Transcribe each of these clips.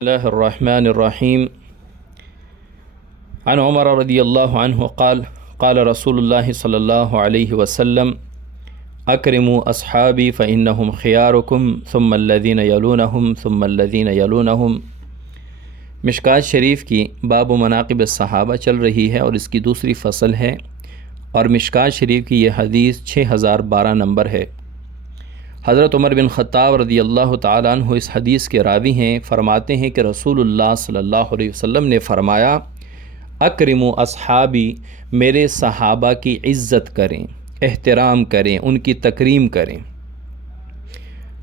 الله الرحمن الرحيم. عن عمر رضي الله عنه قال قال رسول الله صلى الله عليه وسلم أكرموا أصحابي فإنهم خياركم ثم الذين يلونهم ثم الذين يلونهم. مشکات شریف کی باب مناقب الصحابہ چل رہی ہے اور اس کی دوسری فصل ہے، اور مشکات شریف کی یہ حدیث 6012 نمبر ہے۔ حضرت عمر بن خطاب رضی اللہ تعالیٰ عنہ اس حدیث کے راوی ہیں۔ فرماتے ہیں کہ رسول اللہ صلی اللہ علیہ وسلم نے فرمایا، اکرموا اصحابی، میرے صحابہ کی عزت کریں، احترام کریں، ان کی تکریم کریں۔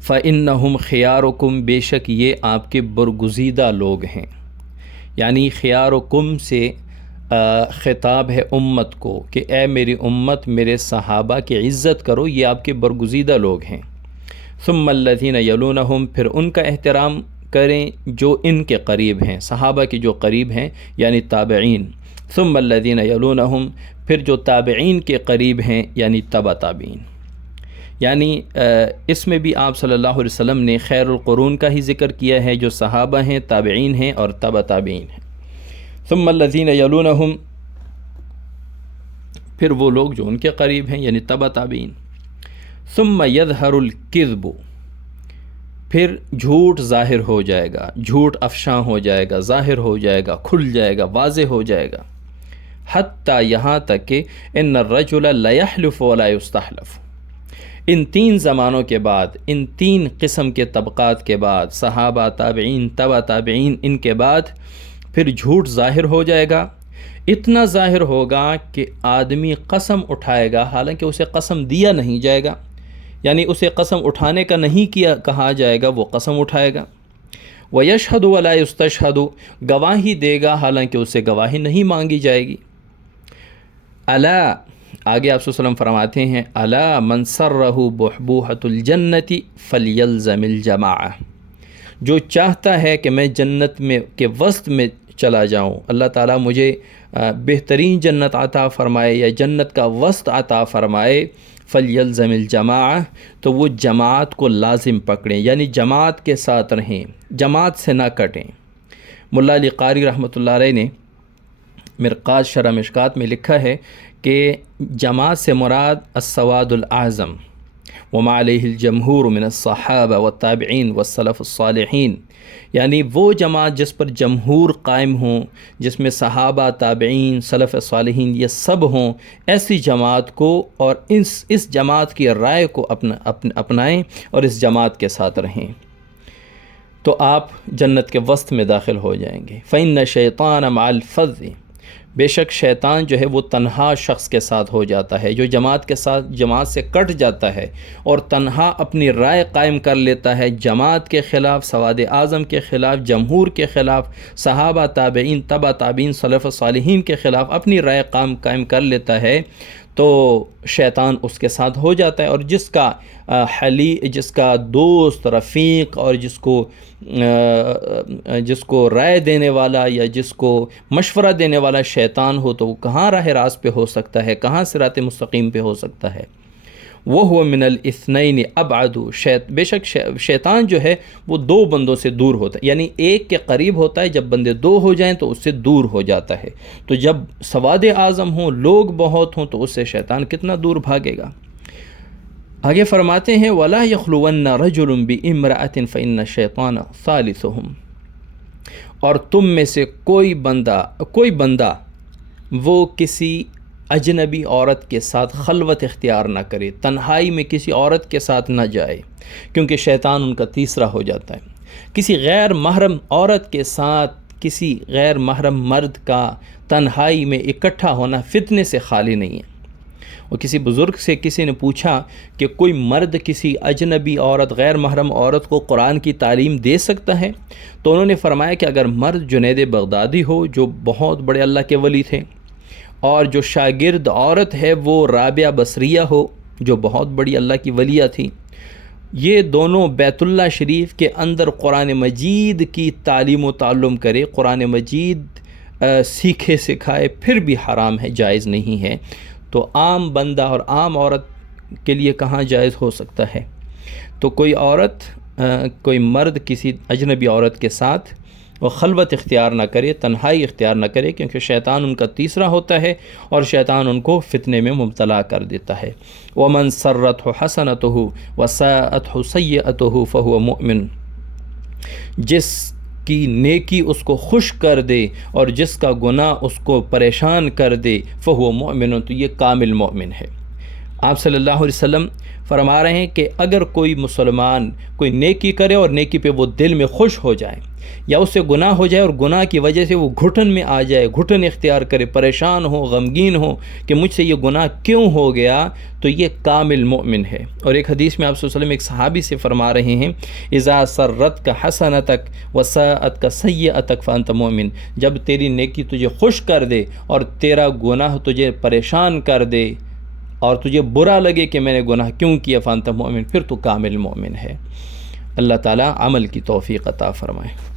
فإنہم خیارکم، بے شک یہ آپ کے برگزیدہ لوگ ہیں، یعنی خیارکم سے خطاب ہے امت کو کہ اے میری امت، میرے صحابہ کی عزت کرو، یہ آپ کے برگزیدہ لوگ ہیں۔ ثم الذین یلونہم، پھر ان کا احترام کریں جو ان کے قریب ہیں، صحابہ کے جو قریب ہیں یعنی تابعین۔ ثم الذین یلونہم، پھر جو تابعین کے قریب ہیں یعنی تبع تابعین۔ یعنی اس میں بھی آپ صلی اللہ علیہ وسلم نے خیر القرون کا ہی ذکر کیا ہے، جو صحابہ ہیں، تابعین ہیں اور تبع تابعین ہیں۔ ثم الذین یلونہم، پھر وہ لوگ جو ان کے قریب ہیں یعنی تبع تابعین۔ ثم یظہر الکذب، پھر جھوٹ ظاہر ہو جائے گا، جھوٹ افشاں ہو جائے گا، ظاہر ہو جائے گا، کھل جائے گا، واضح ہو جائے گا۔ حتیٰ، یہاں تک کہ ان الرجل لیحلف ولا یستحلف، ان تین زمانوں کے بعد، ان تین قسم کے طبقات کے بعد، صحابہ، تابعین، تبع تابعین، ان کے بعد پھر جھوٹ ظاہر ہو جائے گا۔ اتنا ظاہر ہوگا کہ آدمی قسم اٹھائے گا حالانکہ اسے قسم دیا نہیں جائے گا، یعنی اسے قسم اٹھانے کا نہیں کہا جائے گا، وہ قسم اٹھائے گا۔ وَيَشْهَدُ وَلَا يُسْتَشْهَدُ، گواہی دے گا حالانکہ اسے گواہی نہیں مانگی جائے گی۔ الا، آگے آپ صلی اللہ علیہ وسلم فرماتے ہیں، الا من سرہ بحبوحۃ الجنت فلیلزم الجماعہ، جو چاہتا ہے کہ میں جنت میں کے وسط میں چلا جاؤں، اللہ تعالیٰ مجھے بہترین جنت عطا فرمائے یا جنت کا وسط عطا فرمائے، فلیلزم الجماعہ، تو وہ جماعت کو لازم پکڑیں، یعنی جماعت کے ساتھ رہیں، جماعت سے نہ کٹیں۔ ملا علی قاری رحمۃ اللہ علیہ نے مرقات شرح مشکات میں لکھا ہے کہ جماعت سے مراد السواد الاعظم وما علیہ الجمہور من الصحابہ والتابعین والسلف الصالحین، یعنی وہ جماعت جس پر جمہور قائم ہوں، جس میں صحابہ، تابعین، سلف صالحین یہ سب ہوں، ایسی جماعت کو اور اس جماعت کی رائے کو اپنائیں اور اس جماعت کے ساتھ رہیں، تو آپ جنت کے وسط میں داخل ہو جائیں گے۔ فإن الشیطان مع الفظ، بے شک شیطان جو ہے وہ تنہا شخص کے ساتھ ہو جاتا ہے، جو جماعت سے کٹ جاتا ہے اور تنہا اپنی رائے قائم کر لیتا ہے، جماعت کے خلاف، سواد اعظم کے خلاف، جمہور کے خلاف، صحابہ، تابعین، تبع تابعین، سلف صالحین کے خلاف اپنی رائے قائم کر لیتا ہے، تو شیطان اس کے ساتھ ہو جاتا ہے، اور جس کا جس کا دوست، رفیق، اور جس کو رائے دینے والا یا جس کو مشورہ دینے والا شیطان ہو، تو وہ کہاں راہ راست پہ ہو سکتا ہے، کہاں صراط مستقیم پہ ہو سکتا ہے۔ وہ من الاثنین ابعد، بے شک شیطان جو ہے وہ دو بندوں سے دور ہوتا ہے، یعنی ایک کے قریب ہوتا ہے، جب بندے دو ہو جائیں تو اس سے دور ہو جاتا ہے، تو جب سواد اعظم ہوں، لوگ بہت ہوں، تو اس سے شیطان کتنا دور بھاگے گا۔ آگے فرماتے ہیں، وَلَا يَخْلُوَنَّ رَجُلٌ بِإِمْرَأَةٍ فَإِنَّ الشَّيْطَانَ ثَالِثُهُمْ، اور تم میں سے کوئی بندہ وہ کسی اجنبی عورت کے ساتھ خلوت اختیار نہ کرے، تنہائی میں کسی عورت کے ساتھ نہ جائے، کیونکہ شیطان ان کا تیسرا ہو جاتا ہے۔ کسی غیر محرم عورت کے ساتھ کسی غیر محرم مرد کا تنہائی میں اکٹھا ہونا فتنے سے خالی نہیں ہے۔ اور کسی بزرگ سے کسی نے پوچھا کہ کوئی مرد کسی اجنبی عورت، غیر محرم عورت کو قرآن کی تعلیم دے سکتا ہے؟ تو انہوں نے فرمایا کہ اگر مرد جنید بغدادی ہو، جو بہت بڑے اللہ کے ولی تھے، اور جو شاگرد عورت ہے وہ رابعہ بصریہ ہو، جو بہت بڑی اللہ کی ولیہ تھی، یہ دونوں بیت اللہ شریف کے اندر قرآن مجید کی تعلیم و تعلم کرے، قرآن مجید سیکھے سکھائے، پھر بھی حرام ہے، جائز نہیں ہے، تو عام بندہ اور عام عورت کے لیے کہاں جائز ہو سکتا ہے؟ تو کوئی مرد کسی اجنبی عورت کے ساتھ وہ خلوت اختیار نہ کرے، تنہائی اختیار نہ کرے، کیونکہ شیطان ان کا تیسرا ہوتا ہے اور شیطان ان کو فتنے میں مبتلا کر دیتا ہے۔ وَمَنْ سَرَّتْهُ حَسَنَتُهُ وَسَاءَتْهُ سَيِّئَتُهُ فَهُوَ مُؤْمِنٌ، جس کی نیکی اس کو خوش کر دے اور جس کا گناہ اس کو پریشان کر دے فَهُوَ مُؤْمِنٌ، تو یہ کامل مومن ہے۔ آپ صلی اللہ علیہ وسلم فرما رہے ہیں کہ اگر کوئی مسلمان کوئی نیکی کرے اور نیکی پہ وہ دل میں خوش ہو جائے، یا اس سے گناہ ہو جائے اور گناہ کی وجہ سے وہ گھٹن میں آ جائے، گھٹن اختیار کرے، پریشان ہو، غمگین ہو کہ مجھ سے یہ گناہ کیوں ہو گیا، تو یہ کامل مومن ہے۔ اور ایک حدیث میں آپ صلی اللہ علیہ وسلم ایک صحابی سے فرما رہے ہیں اذا سرتک حسنتک وساءتک سیئتک فانت مومن، جب تیری نیکی تجھے خوش کر دے اور تیرا گناہ تجھے پریشان کر دے اور تجھے برا لگے کہ میں نے گناہ کیوں کیا، فانت مومن، پھر تو کامل مومن ہے۔ اللہ تعالیٰ عمل کی توفیق عطا فرمائے۔